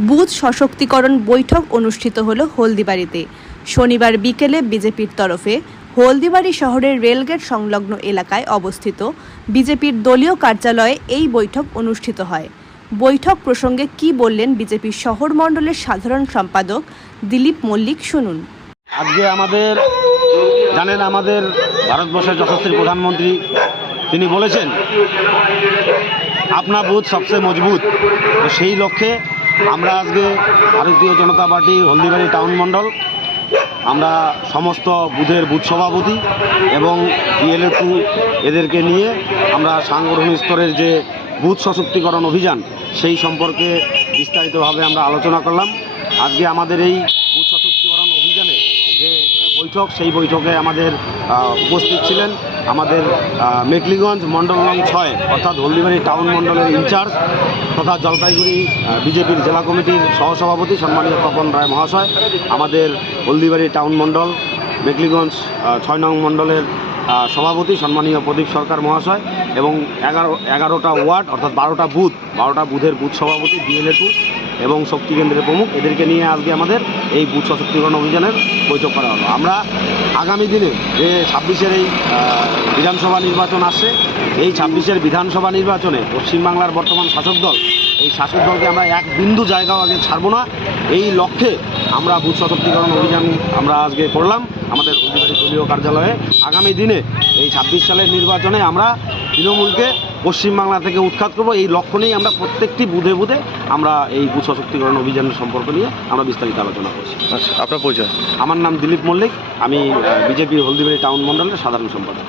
Booth সশক্তিকরণ বৈঠক অনুষ্ঠিত হল হলদিবাড়িতে। শনিবার বিকেলে বিজেপির তরফে হলদিবাড়ি শহরের রেলগেট সংলগ্ন এলাকায় অবস্থিত বিজেপির দলীয় কার্যালয়ে এই বৈঠক অনুষ্ঠিত হয়। বৈঠক প্রসঙ্গে কি বললেন বিজেপির শহর মণ্ডলের সাধারণ সম্পাদক দিলীপ মল্লিক শুনুন। আজকে আমাদের, জানেন আমাদের ভারতবর্ষের যশস্বী প্রধানমন্ত্রী, তিনি বলেছেন আপনা বুথ সবচেয়ে মজবুত। সেই লক্ষ্যে আমরা আজকে ভারতীয় জনতা পার্টি হলদিবাড়ি টাউন মণ্ডল। আমরা সমস্ত বুথের বুথ সভাপতি এবং বিএলএ টু এদেরকে নিয়ে আমরা সাংগঠনিক স্তরের যে বুথ সশক্তিকরণ অভিযান, সেই সম্পর্কে বিস্তারিতভাবে আমরা আলোচনা করলাম। আজকে আমাদের এই বুথ সশক্তিকরণ অভিযানে যে বৈঠক, সেই বৈঠকে আমাদের উপস্থিত ছিলেন আমাদের মেকলিগঞ্জ মণ্ডল নং ছয়, অর্থাৎ হলদিবাড়ি টাউন মণ্ডলের ইনচার্জ তথা জলপাইগুড়ি বিজেপির জেলা কমিটির সহসভাপতি সম্মানীয় তপন রায় মহাশয়, আমাদের হলদিবাড়ি টাউন মণ্ডল, মেকলিগঞ্জ ছয় নং মণ্ডলের সভাপতি সম্মানীয় প্রদীপ সরকার মহাশয় এবং এগারো, এগারোটা ওয়ার্ড অর্থাৎ বারোটা বুথ, বারোটা বুথের বুথ সভাপতি বিএলএ টু এবং শক্তি কেন্দ্রের প্রমুখ এদেরকে নিয়ে আজকে আমাদের এই বুথ সশক্তিকরণ অভিযানের বৈঠক করা হলো। আমরা আগামী দিনে যে ছাব্বিশের এই বিধানসভা নির্বাচন আসছে, এই ছাব্বিশের বিধানসভা নির্বাচনে পশ্চিমবাংলার বর্তমান শাসক দল, এই শাসক দলকে আমরা এক বিন্দু জায়গাও আগে ছাড়বো না। এই লক্ষ্যে আমরা বুথ সশক্তিকরণ অভিযান আমরা আজকে করলাম। আমাদের হলদিবাড়ি কার্যালয়ে আগামী দিনে এই ছাব্বিশ সালের নির্বাচনে আমরা তৃণমূলকে পশ্চিমবাংলা থেকে উৎখাত করব। এই লক্ষ্য নিয়েই আমরা প্রত্যেকটি বুধে বুধে আমরা এই সশক্তিকরণ অভিযানের সম্পর্ক নিয়ে আমরা বিস্তারিত আলোচনা করছি। আচ্ছা আপনার পরিচয়? আমার নাম দিলীপ মল্লিক। আমি বিজেপির হলদিবাড়ি টাউন মন্ডলের সাধারণ সম্পাদক।